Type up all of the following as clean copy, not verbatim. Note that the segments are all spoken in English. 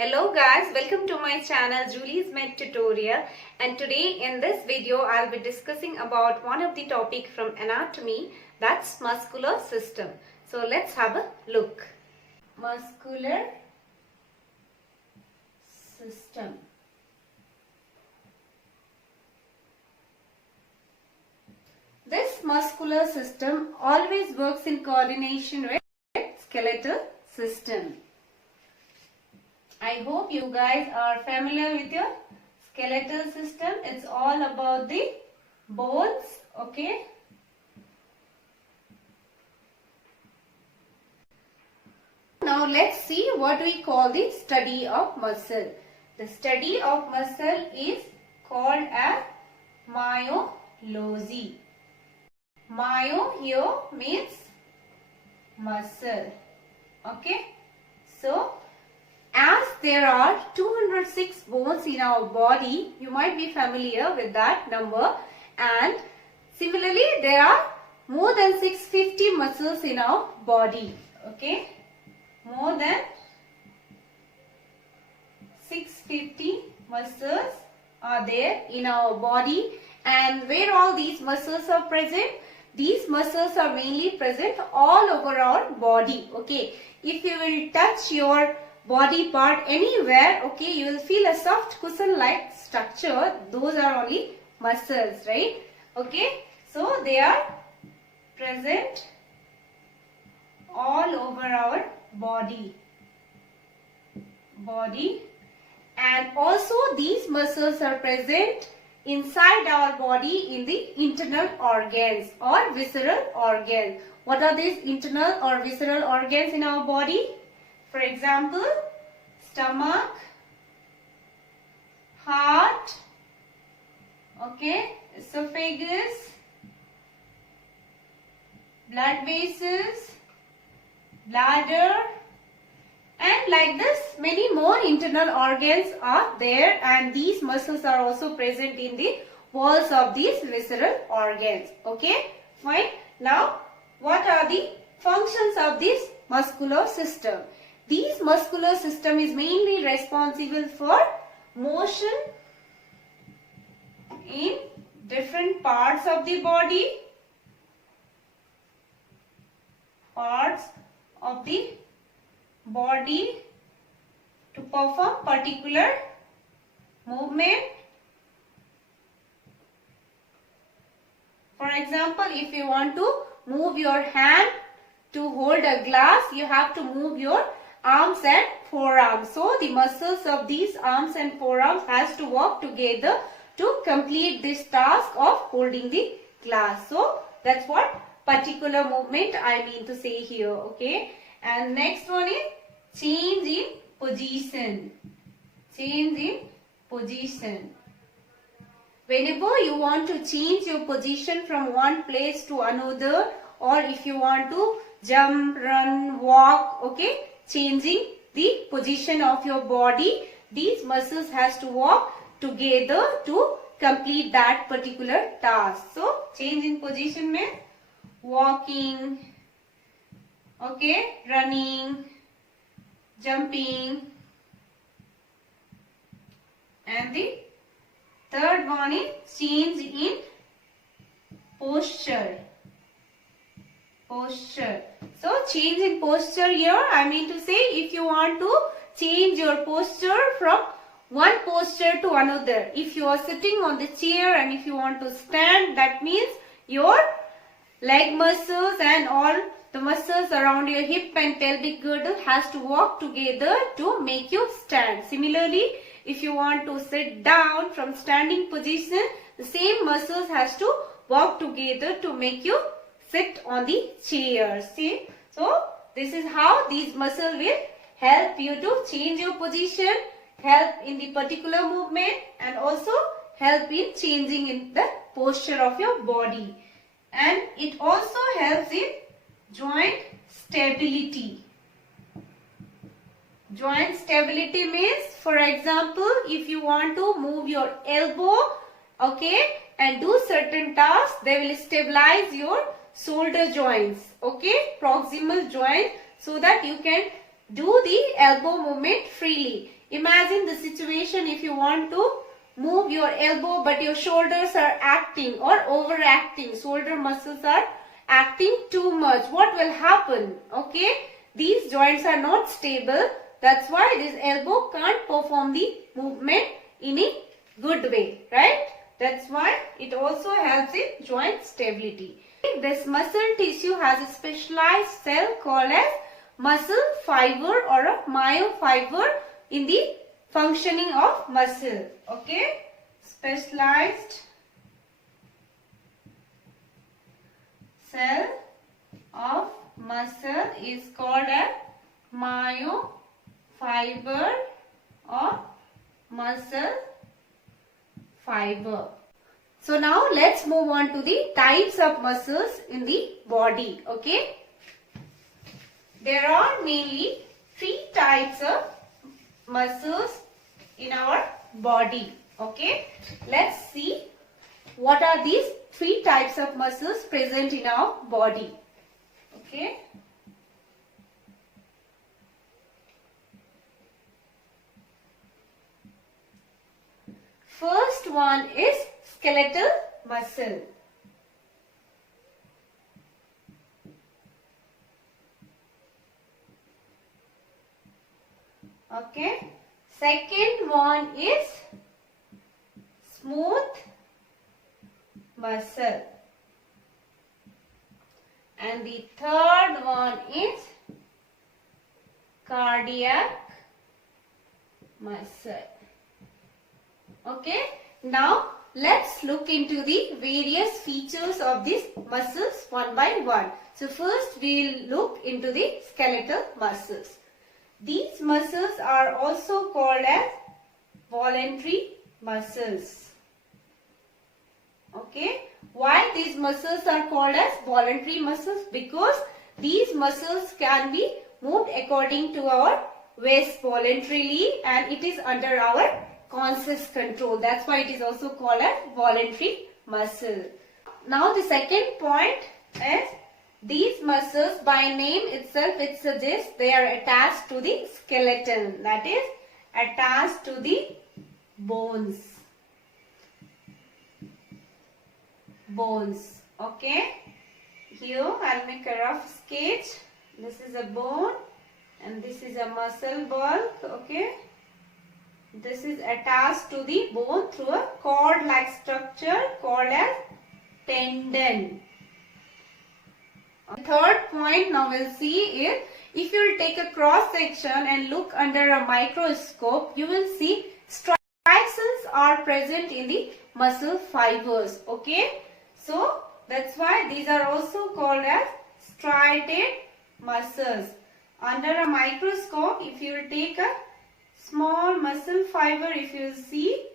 Hello guys, welcome to my channel Julie's Med Tutorial, and today in this video I'll be discussing about one of the topic from anatomy, that's muscular system. So let's have a look. Muscular system. This muscular system always works in coordination with skeletal system. I hope you guys are familiar with your skeletal system. It's all about the bones, okay? Now let's see what we call the study of muscle. The study of muscle is called as myology. Myo here means muscle, okay? So as there are 206 bones in our body, you might be familiar with that number, and similarly there are more than 650 muscles in our body, okay? More than 650 muscles are there in our body, and where all these muscles are present? These muscles are mainly present all over our body, okay? If you will touch your body part anywhere, okay, you will feel a soft cushion like structure. Those are only muscles, right? Okay, so they are present all over our body, and also these muscles are present inside our body in the internal organs or visceral organs. What are these internal or visceral organs in our body? For example, stomach, heart, okay, esophagus, blood vessels, bladder, and like this many more internal organs are there, and these muscles are also present in the walls of these visceral organs, okay, fine. Now what are the functions of this muscular system? This muscular system is mainly responsible for motion in different parts of the body, to perform particular movement. For example, if you want to move your hand to hold a glass, you have to move your arms and forearms. So the muscles of these arms and forearms has to work together to complete this task of holding the glass. So that's what particular movement I mean to say here, okay? And next one is change in position. Change in position. Whenever you want to change your position from one place to another, or if you want to jump, run, walk, okay, changing the position of your body, these muscles has to work together to complete that particular task. So change in position means walking, okay, running, jumping, and the third one is change in posture. So change in posture here, I mean to say, if you want to change your posture from one posture to another, if you are sitting on the chair and if you want to stand, that means your leg muscles and all the muscles around your hip and pelvic girdle has to work together to make you stand. Similarly, if you want to sit down from standing position, the same muscles has to work together to make you sit on the chair. See, so this is how these muscles will help you to change your position, help in the particular movement, and also help in changing in the posture of your body. And it also helps in joint stability. Joint stability means, for example, if you want to move your elbow, okay, and do certain tasks, they will stabilize your shoulder joints, okay, proximal joint, so that you can do the elbow movement freely. Imagine the situation if you want to move your elbow but your shoulders are acting or overacting. Shoulder muscles are acting too much. What will happen? Okay, these joints are not stable. That's why this elbow can't perform the movement in a good way, right? That's why it also helps in joint stability. This muscle tissue has a specialized cell called as muscle fiber or a myofiber in the functioning of muscle. Okay, specialized cell of muscle is called as myofiber or muscle fiber. So now let's move on to the types of muscles in the body. Okay, there are mainly 3 types of muscles in our body. Okay, let's see what are these 3 types of muscles present in our body. Okay, first one is skeletal muscle. Okay, second one is smooth muscle, and the third one is cardiac muscle. Okay, now let's look into the various features of these muscles one by one. So first we will look into the skeletal muscles. These muscles are also called as voluntary muscles. Okay, why these muscles are called as voluntary muscles? Because these muscles can be moved according to our wish voluntarily, and it is under our conscious control. That's why it is also called as voluntary muscle. Now the second point is these muscles, by name itself it suggests they are attached to the skeleton, that is attached to the bones. Okay, here I'll make a rough sketch. This is a bone and this is a muscle bulk. Okay, this is attached to the bone through a cord-like structure called as tendon. The third point now we'll see is, if you will take a cross section and look under a microscope, you will see striations are present in the muscle fibers. Okay, so that's why these are also called as striated muscles. Under a microscope, if you will take a small muscle fiber, if you see,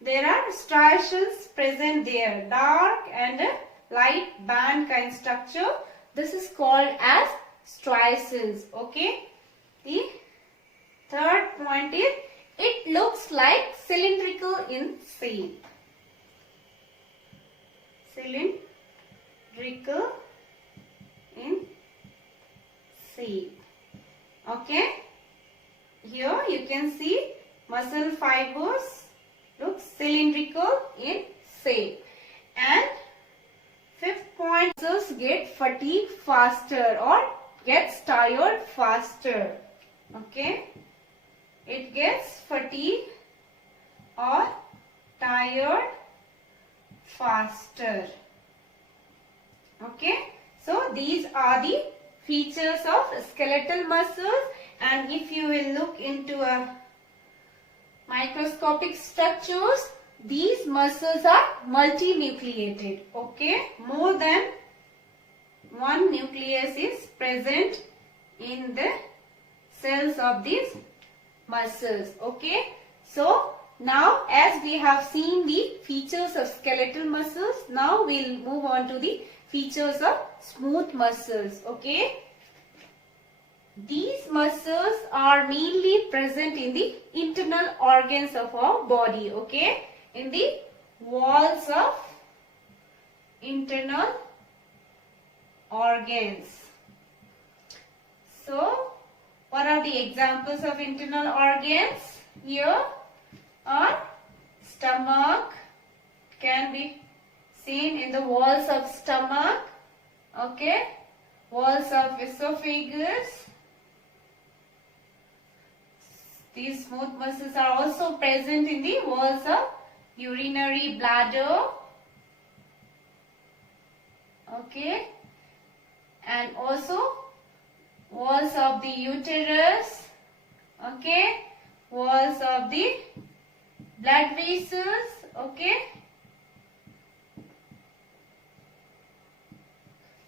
there are striations present there, dark and a light band kind structure. This is called as striations. Okay, the third point is, it looks like cylindrical in shape. Cylindrical in shape. Okay, here you can see muscle fibers look cylindrical in shape. And fifth point, muscles get fatigued faster or gets tired faster. Okay, it gets fatigued or tired faster. Okay, so these are the features of skeletal muscles, and if you will look into a microscopic structures, these muscles are multinucleated. Okay, more than one nucleus is present in the cells of these muscles. Okay, so now as we have seen the features of skeletal muscles, now we'll move on to the features of smooth muscles. Okay, these muscles are mainly present in the internal organs of our body. Okay, in the walls of internal organs. So what are the examples of internal organs? here are stomach, can be seen in the walls of stomach, okay, walls of esophagus. These smooth muscles are also present in the walls of urinary bladder, okay, and also walls of the uterus, okay, walls of the blood vessels, okay.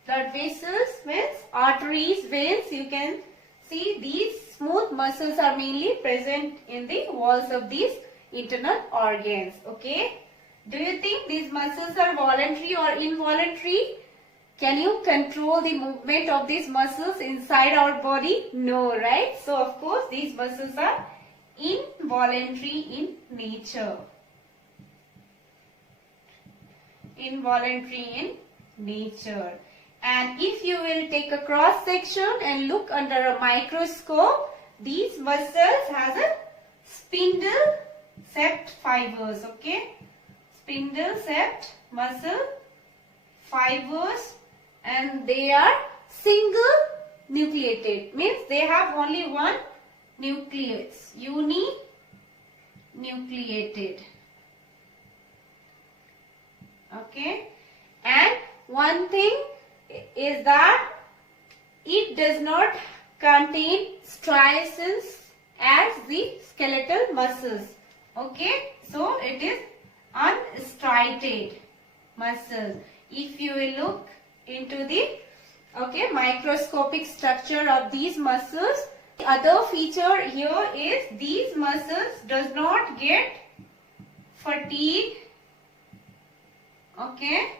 Blood vessels means arteries, veins. You can see these smooth muscles are mainly present in the walls of these internal organs, okay. Do you think these muscles are voluntary or involuntary? Can you control the movement of these muscles inside our body? No, right? So, of course, these muscles are involuntary in nature. Involuntary in nature. And if you will take a cross section and look under a microscope, these muscles has a spindle sept fibers, okay? Spindle sept muscle fibers, and they are single nucleated, means they have only one nucleus, uninucleated, okay. And one thing is that it does not contain striations as the skeletal muscles, okay. So it is unstriated muscles. If you will look into the microscopic structure of these muscles, the other feature here is these muscles does not get fatigue, okay.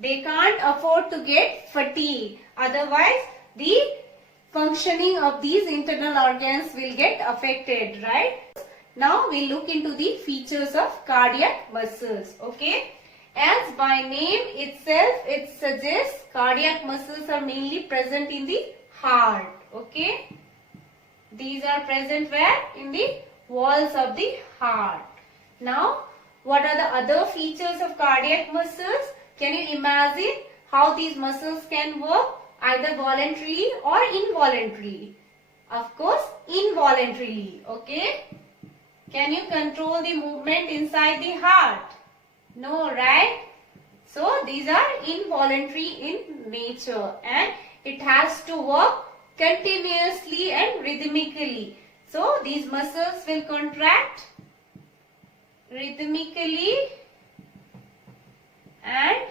They can't afford to get fatigue, otherwise the functioning of these internal organs will get affected, right? Now we look into the features of cardiac muscles, okay. As by name itself, it suggests cardiac muscles are mainly present in the heart, okay. These are present where? In the walls of the heart. Now, what are the other features of cardiac muscles? Can you imagine how these muscles can work? Either voluntarily or involuntarily. Of course, involuntarily, okay. Can you control the movement inside the heart? No, right? So, these are involuntary in nature and it has to work continuously and rhythmically. So, these muscles will contract rhythmically and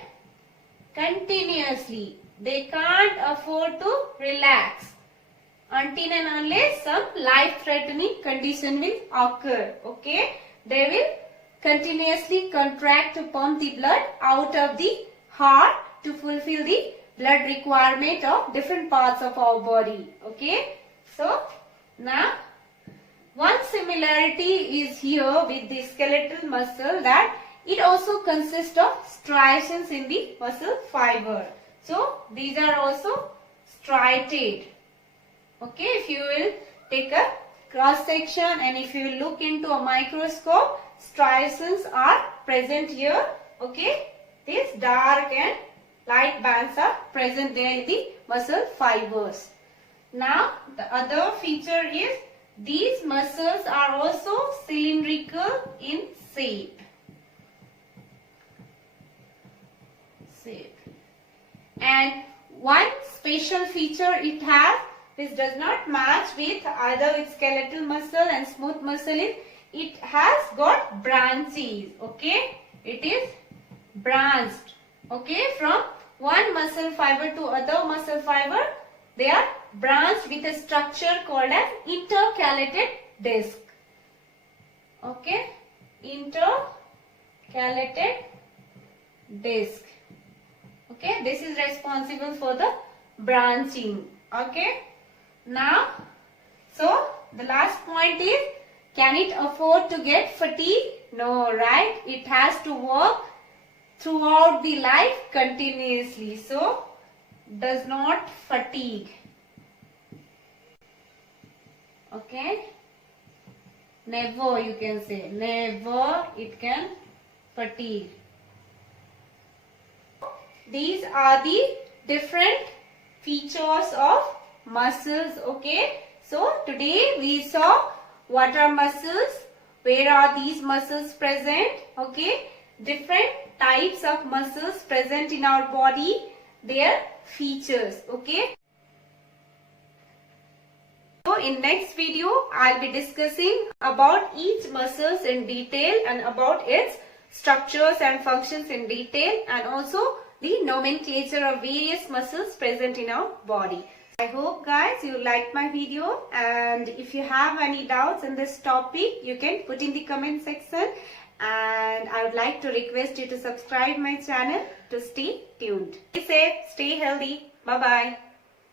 continuously. They can't afford to relax until and unless some life-threatening condition will occur, okay. They will continuously contract to pump the blood out of the heart to fulfill the blood requirement of different parts of our body, okay. So, now one similarity is here with the skeletal muscle, that it also consists of striations in the muscle fiber. So, these are also striated, okay. If you will take a cross section and if you look into a microscope, striations are present here, okay. These dark and light bands are present there in the muscle fibers. Now, the other feature is these muscles are also cylindrical in shape. And one special feature it has, this does not match with either with skeletal muscle and smooth muscle, is it has got branches, okay. It is branched, okay, from one muscle fiber to other muscle fiber. They are branched with a structure called as intercalated disc, okay, intercalated disc, okay. This is responsible for the branching, okay. Now, so the last point is, can it afford to get fatigue? No, right? It has to work throughout the life continuously. So, does not fatigue. Okay. Never you can say. Never it can fatigue. These are the different features of muscles. Okay. So today we saw what are muscles, where are these muscles present. Okay. Different types of muscles present in our body, their features. Okay. So in next video I'll be discussing about each muscles in detail and about its structures and functions in detail, and also the nomenclature of various muscles present in our body. I hope guys you liked my video, and if you have any doubts in this topic you can put in the comment section, and I would like to request you to subscribe my channel to stay tuned. Stay safe, stay healthy. Bye bye.